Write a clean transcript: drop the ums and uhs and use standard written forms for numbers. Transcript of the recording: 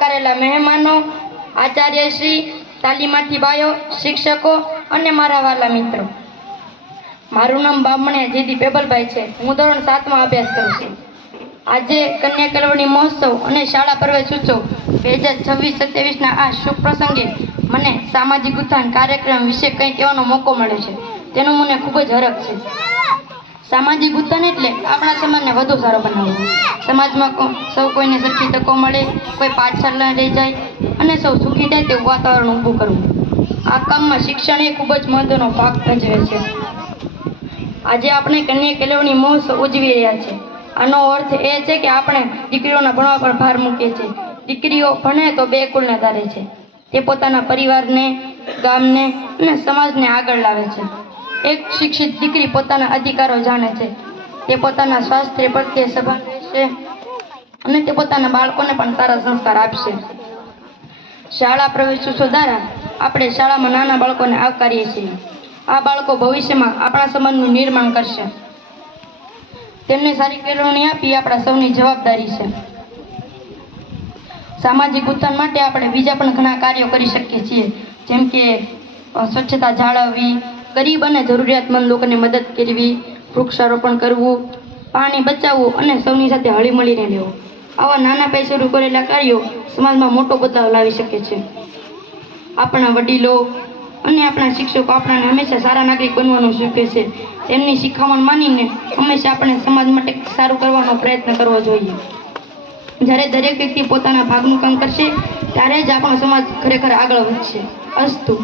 આવકારેલા મહેમાનો, આચાર્યશ્રી, તાલીમાર્થી ભાઈઓ, શિક્ષકો અને મારા વાલા મિત્રો, મારું નામ બામણિયા જયદીપ પેબલભાઈ છે. હું ધોરણ 7 માં અભ્યાસ કરું છું. આજે કન્યા કેળવણી મહોત્સવ અને શાળા પ્રવેશ ઉત્સવ 2026-27ના આ શુભ પ્રસંગે મને સામાજિક ઉત્થાન કાર્યક્રમ વિશે કંઈ કહેવાનો મોકો મળ્યો છે. તેનો મને ખૂબ જ હરખ છે. સામાજિક ઉત્થાન એટલે આપણા સમાજને વધુ સારો બનાવવો, સમાજમાં સૌ કોઈને સરખી તકો મળે, કોઈ પાછળ ન રહી જાય અને સૌ સુખી થાય તેવું વાતાવરણ ઊભું કરવું. આ કામમાં શિક્ષણ એ ખૂબ જ મહત્વનો ભાગ ભજવે છે. આજે આપણે કન્યા કેળવણી મહોત્સવ ઉજવી રહ્યા છીએ. આનો અર્થ એ છે કે આપણે દીકરીઓના ભણવા પર ભાર મૂકીએ છીએ. દીકરીઓ ભણે તો 2 કુળને તારે છે. તે પોતાના પરિવારને, ગામને અને સમાજને આગળ લાવે છે. એક શિક્ષિત દીકરી પોતાના અધિકારો જાણે છે. તે પોતાના સ્વાસ્થ્ય પ્રત્યે સભાન રહેશે અને તે પોતાના બાળકોને પણ સારા સંસ્કાર આપશે. શાળા પ્રવેશોત્સવ દ્વારા આપણે શાળામાં નાના બાળકોને આવકારીએ છીએ. આ બાળકો ભવિષ્યમાં આપણા સમાજનું નિર્માણ કરશે. તેમને સારી કેળવણી આપી આપણા સૌની જવાબદારી છે. સામાજિક ઉત્થાન માટે આપણે બીજા પણ ઘણા કાર્યો કરી શકીએ છીએ, જેમ કે સ્વચ્છતા જાળવવી, ગરીબ અને જરૂરિયાતમંદ લોકોને મદદ કરવી, વૃક્ષારોપણ કરવું, પાણી બચાવવું અને સૌની સાથે હળીમળીને રહેવું. આવા નાના પાયે શરૂ કરેલા કાર્યો સમાજમાં મોટો બદલાવ લાવી શકે છે. આપણા વડીલો અને આપણા શિક્ષકો આપણને હંમેશા સારા નાગરિક બનવાનું શીખવે છે. તેમની શિખામણ માનીને હંમેશા આપણે સમાજ માટે સારું કરવાનો પ્રયત્ન કરવો જોઈએ. જ્યારે દરેક વ્યક્તિ પોતાના ભાગનું કામ કરશે ત્યારે જ આપણો સમાજ ખરેખર આગળ વધશે. અસ્તુ.